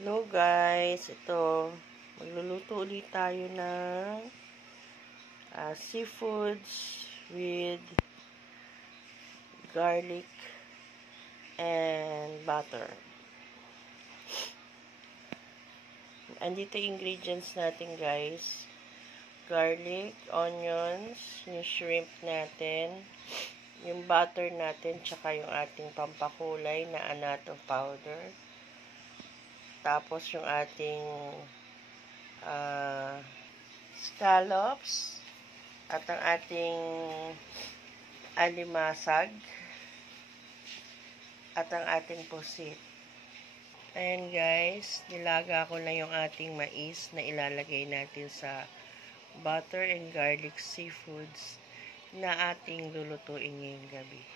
Hello guys, ito magluluto ulit tayo ng seafoods with garlic and butter. Andito yung ingredients natin guys: garlic, onions, yung shrimp natin, yung butter natin, tsaka yung ating pampakulay na annatto powder. Tapos yung ating scallops at ang ating alimasag at ang ating pusit. Ayan guys, nilaga ko na yung ating mais na ilalagay natin sa butter and garlic seafoods na ating lulutuin ngayong gabi.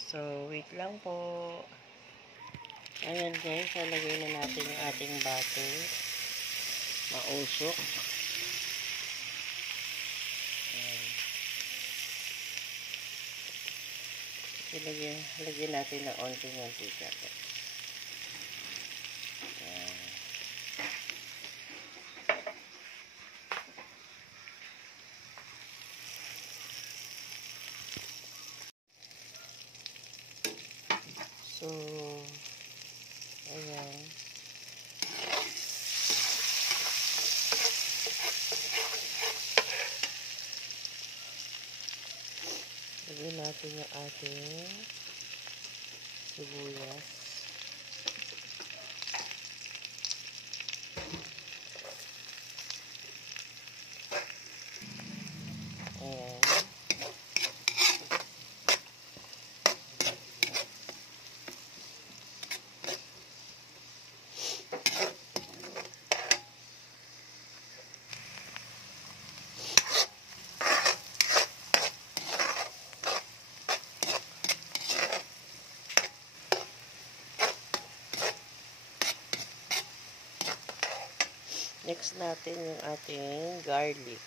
So, wait lang po. Ayan guys, lalagay na natin yung ating butter. Mausok. Ayan. Lagyan natin ng onting mantika. Ayan. So, ayan. Lagyan natin yung ating sibuyas. Ayan. Next natin yung ating garlic.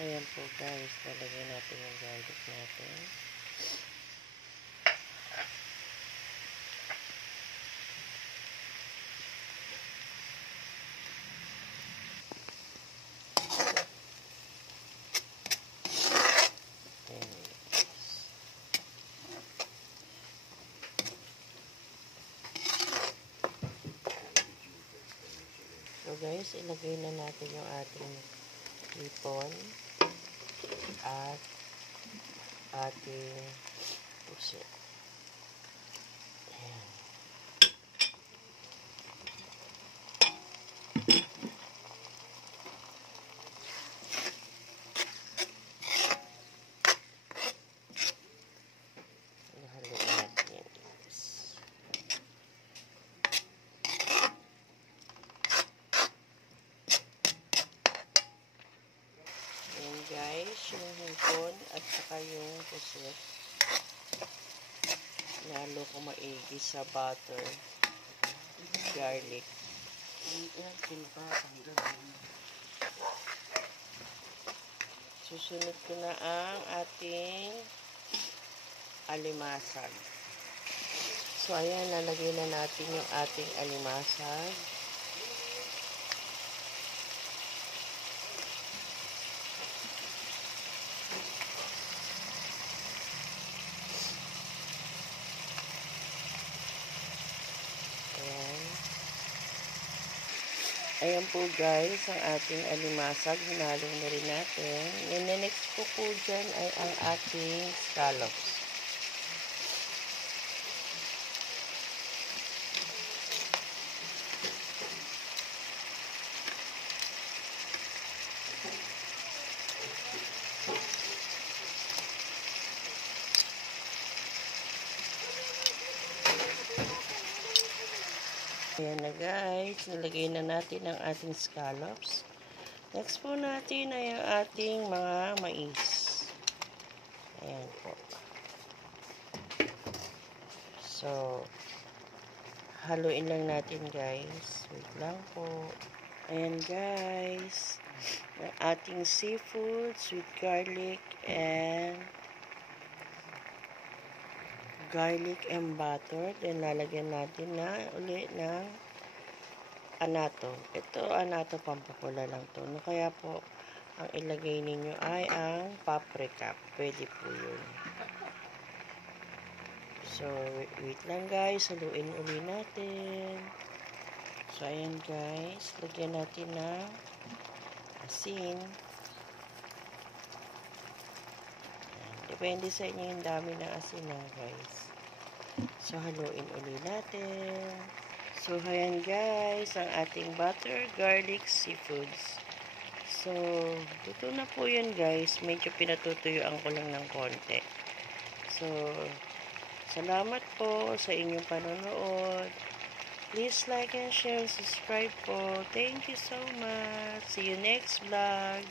Ayan po guys, lalagyan natin yung garlic natin. So guys, ilagay na natin yung ating hipon at ating pusit. Ayan. Haluin natin yan guys. Ayan guys, yung hipon at saka yung pusit. Lalo ko maigi sa butter, garlic. Susunod ko na ang ating alimasag. So, ayan, lalagay na natin yung ating alimasag. Ayan. Ayan po guys, ang ating alimasag. Hinalo na rin natin. And the next po dyan ay ang ating scallops. Ayan na guys, nilagay na natin ang ating scallops. Next po natin ay ang ating mga mais. Ayan po. So, haluin lang natin guys. Wait lang po. Ayan guys, ang ating seafoods with garlic and garlic and butter. Then, lalagyan natin na uli ng anato. Ito, anato pampapula lang to. No, kaya po, ang ilagay ninyo ay ang paprika. Pwede po yun. So, wait lang guys. Haluin uli natin. So, ayan guys. Lagyan natin ng asin. Depende sa inyo yung dami ng asin na guys. So, haluin uli natin. So, ayan guys, ang ating butter, garlic, seafoods. So, luto na po yun guys. Medyo pinatutuyuan ko lang ng konti. So, salamat po sa inyong panonood. Please like and share, subscribe po. Thank you so much. See you next vlog.